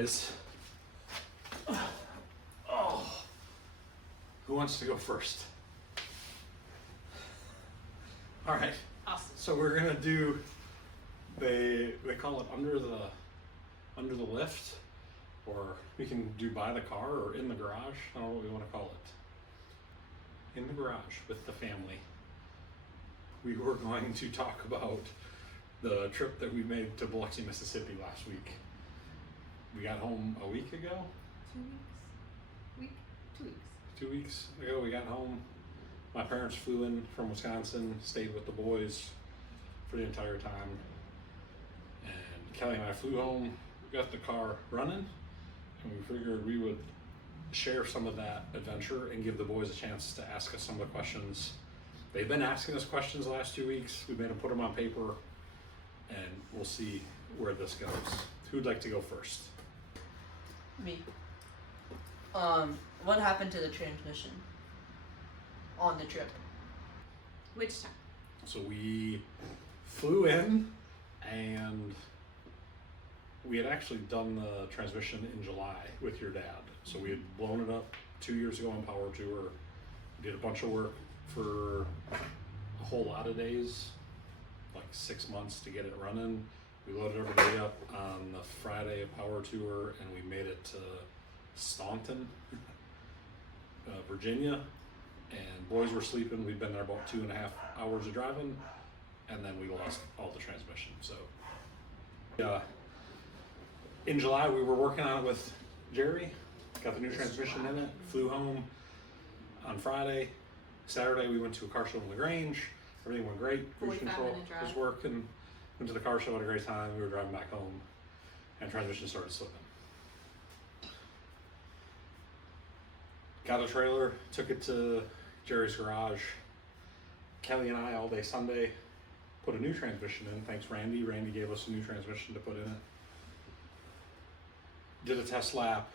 boys. Oh, who wants to go first? All right. Awesome. So we're gonna do. They call it under the lift, or we can do by the car or in the garage. I don't know what we want to call it. In the garage with the family. We were going to talk about the trip that we made to Biloxi, Mississippi last week. We got home a week ago. 2 weeks. 2 weeks. 2 weeks ago we got home. My parents flew in from Wisconsin, stayed with the boys for the entire time. And Kelly and I flew home, got the car running, and we figured we would share some of that adventure and give the boys a chance to ask us some of the questions. They've been asking us questions the last 2 weeks. We made them put them on paper, and we'll see where this goes. Who'd like to go first? Me. What happened to the transmission on the trip? Which time? So we flew in, and we had actually done the transmission in July with your dad. So we had blown it up 2 years ago on Power Tour. We did a bunch of work for a whole lot of days, like 6 months to get it running. We loaded everybody up on the Friday of Power Tour, and we made it to Staunton, Virginia, and boys were sleeping. We'd been there about 2.5 hours of driving, and then we lost all the transmission. So in July we were working on it with Jerry, got the new transmission in it, flew home on Friday. Saturday we went to a car show in LaGrange. Everything went great. Cruise 45 control minute drive. was working. Went to the car show, had a great time. We were driving back home, and transmission started slipping. Got a trailer, took it to Jerry's garage. Kelly and I, all day Sunday, put a new transmission in. Thanks, Randy. Randy gave us a new transmission to put in it. Did a test lap.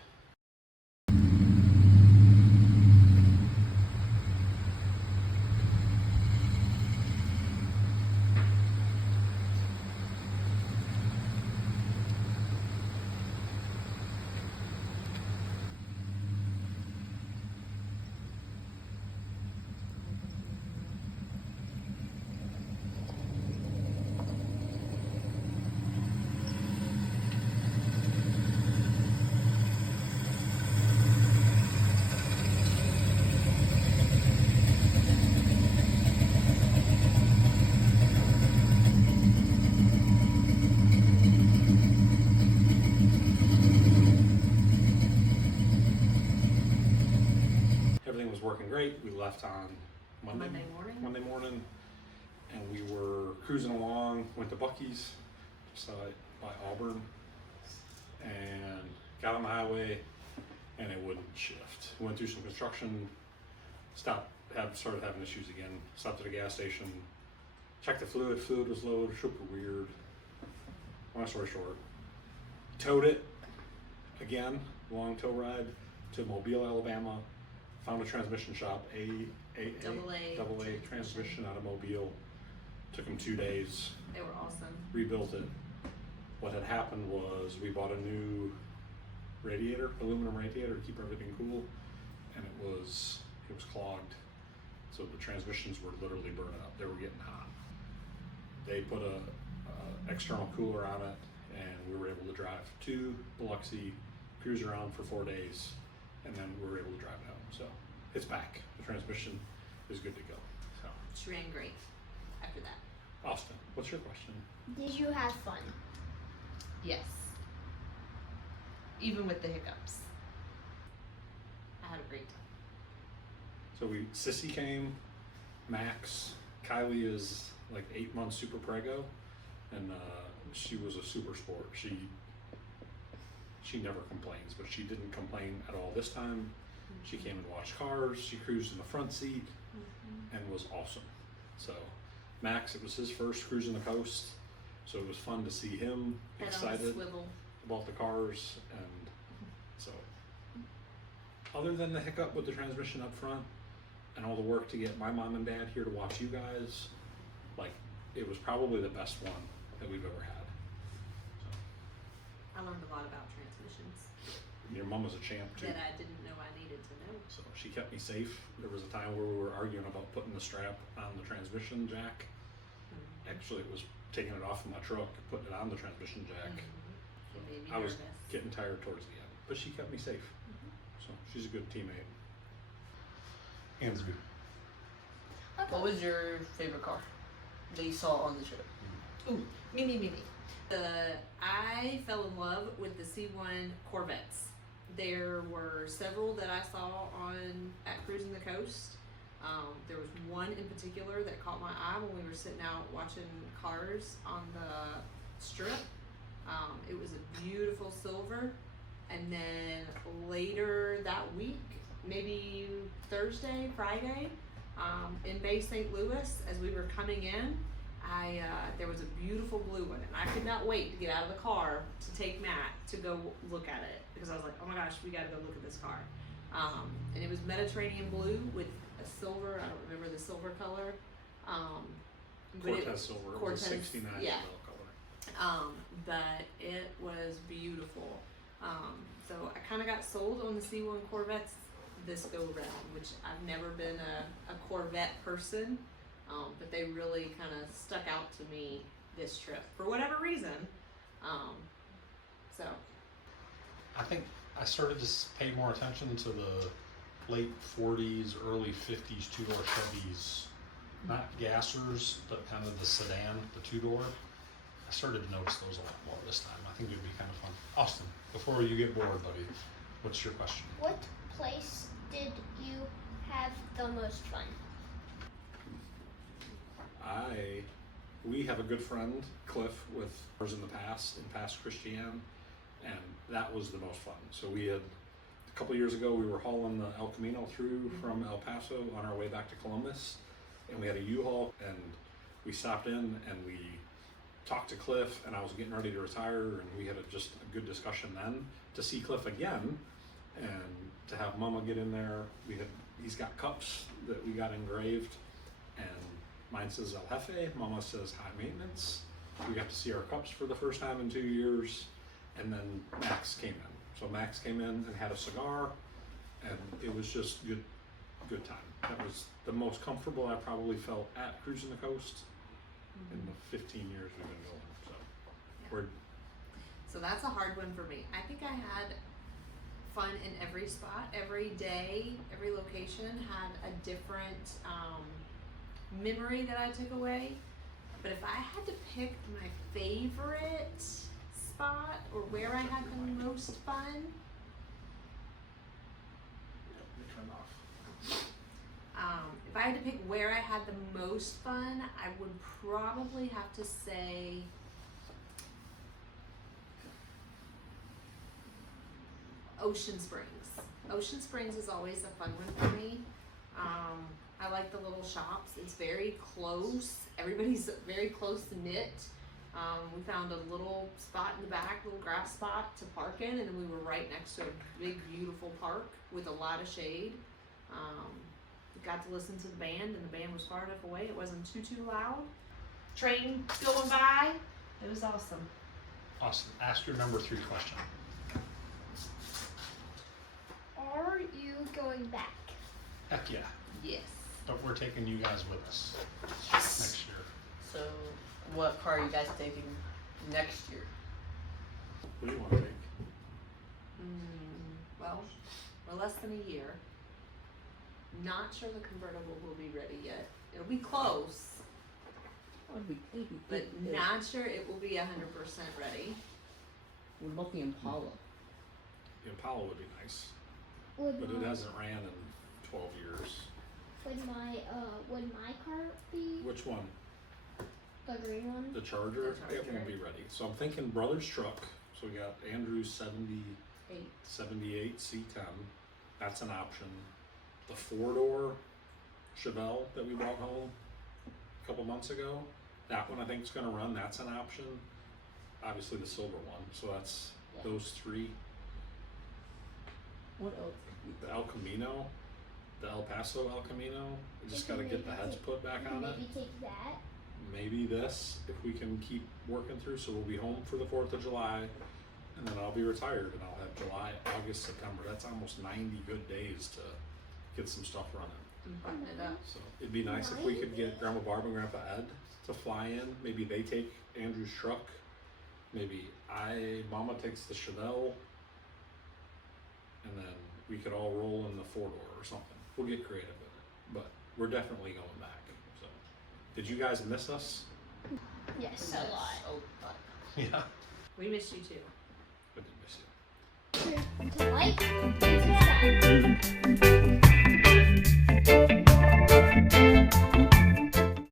Everything was working great. We left on Monday morning, and we were cruising along, went to Buc-ee's, just by Auburn, and got on the highway, and it wouldn't shift. Went through some construction, started having issues again. Stopped at a gas station, checked the fluid was low, super weird. Long story short, towed it again, long tow ride to Mobile, Alabama. Found a transmission shop, Double A transmission out of Mobile. Took them 2 days, They were awesome. rebuilt it. What had happened was we bought a new radiator, aluminum radiator to keep everything cool, and it was clogged. So the transmissions were literally burning up. They were getting hot. They put a external cooler on it, and we were able to drive to Biloxi, cruise around for 4 days, and then we were able to drive it home. So it's back. The transmission is good to go. So She ran great after that. Austin, what's your question? Did you have fun? Yes. Even with the hiccups. I had a great time. So Sissy came, Max, Kylie is like 8 months super prego, and she was a super sport. She never complains, but she didn't complain at all this time. She came and watched cars. She cruised in the front seat and was awesome. So Max, it was his first cruising the coast, so it was fun to see him Head on a excited swivel. about the cars. And so other than the hiccup with the transmission up front and all the work to get my mom and dad here to watch you guys, like, it was probably the best one that we've ever had. I learned a lot about transmission. transmissions Your mom was a champ too. that I didn't know I needed to know. So she kept me safe. There was a time where we were arguing about putting the strap on the transmission jack. Actually, it was taking it off of my truck, putting it on the transmission jack. It made me I was nervous. getting tired towards the end, but she kept me safe. So she's a good teammate. Andrew. What was your favorite car that you saw on the trip? Ooh, me. I fell in love with the C1 Corvettes. There were several that I saw at Cruising the Coast. There was one in particular that caught my eye when we were sitting out watching cars on the strip. It was a beautiful silver. And then later that week, maybe Thursday, Friday, in Bay St. Louis, as we were coming in, there was a beautiful blue one, and I could not wait to get out of the car to take Matt to go look at it, because I was like, oh my gosh, we gotta go look at this car. And it was Mediterranean blue with a silver, I don't remember the silver color. Cortez silver. It was a 69 yeah. color. But it was beautiful. So I kind of got sold on the C1 Corvettes this go round, which I've never been a Corvette person, but they really kind of stuck out to me this trip for whatever reason. So I think I started to pay more attention to the late 40s, early 50s two-door Chevys, not gassers, but kind of the sedan, the two-door. I started to notice those a lot more this time. I think it'd be kind of fun. Austin, before you get bored, buddy, what's your question? What place did you have the most fun? We have a good friend, Cliff, with ours in the past, in past Christian, and that was the most fun. So we had, a couple years ago, we were hauling the El Camino through from El Paso on our way back to Columbus, and we had a U-Haul, and we stopped in and we talked to Cliff, and I was getting ready to retire, and we had just a good discussion then. To see Cliff again, and to have Mama get in there, he's got cups that we got engraved, and mine says El Jefe, Mama says high maintenance. We got to see our cups for the first time in 2 years, and then Max came in. So Max came in and had a cigar, and it was just good time. That was the most comfortable I probably felt at Cruising the Coast in the 15 years we've been going. So that's a hard one for me. I think I had fun in every spot, every day, every location had a different memory that I took away. But if I had to pick my favorite spot or where I had the most fun, if I had to pick where I had the most fun, I would probably have to say Ocean Springs. Ocean Springs is always a fun one for me. I like the little shops. It's very close. Everybody's very close knit. We found a little spot in the back, little grass spot to park in, and then we were right next to a big, beautiful park with a lot of shade. We got to listen to the band, and the band was far enough away. It wasn't too loud. Train going by. It was awesome. Austin, ask your number 3 question. Are you going back? Heck yeah. Yes. But we're taking you guys with us next year. So, what car are you guys taking next year? What do you want to take? Well, we're less than a year. Not sure the convertible will be ready yet. It'll be close, but not sure it will be 100% ready. What about the Impala? The Impala would be nice, Would but my, it hasn't ran in 12 years. would my car be Which one? the green one? The Charger? The It Charger. won't be ready. So I'm thinking Brothers Truck. So we got Andrew's 78 C10. That's an option. The 4-door Chevelle that we brought home a couple months ago, that one I think is going to run. That's an option. Obviously the silver one. So that's those 3. What else? The El Camino, the El Paso El Camino. We just got to get the heads put back on it. Maybe take that. Maybe this, if we can keep working through. So we'll be home for the 4th of July. and then I'll be retired, and I'll have July, August, September. That's almost 90 good days to get some stuff running. Button it up. So it'd be nice if we could get Grandma Barb and Grandpa Ed to fly in. Maybe they take Andrew's truck. Maybe Mama takes the Chevelle, and then we could all roll in the 4-door or something. We'll get creative with it, but we're definitely going back. So, did you guys miss us? Yes, a lot. Oh, but Yeah. We miss you too. I did miss you. To like and subscribe.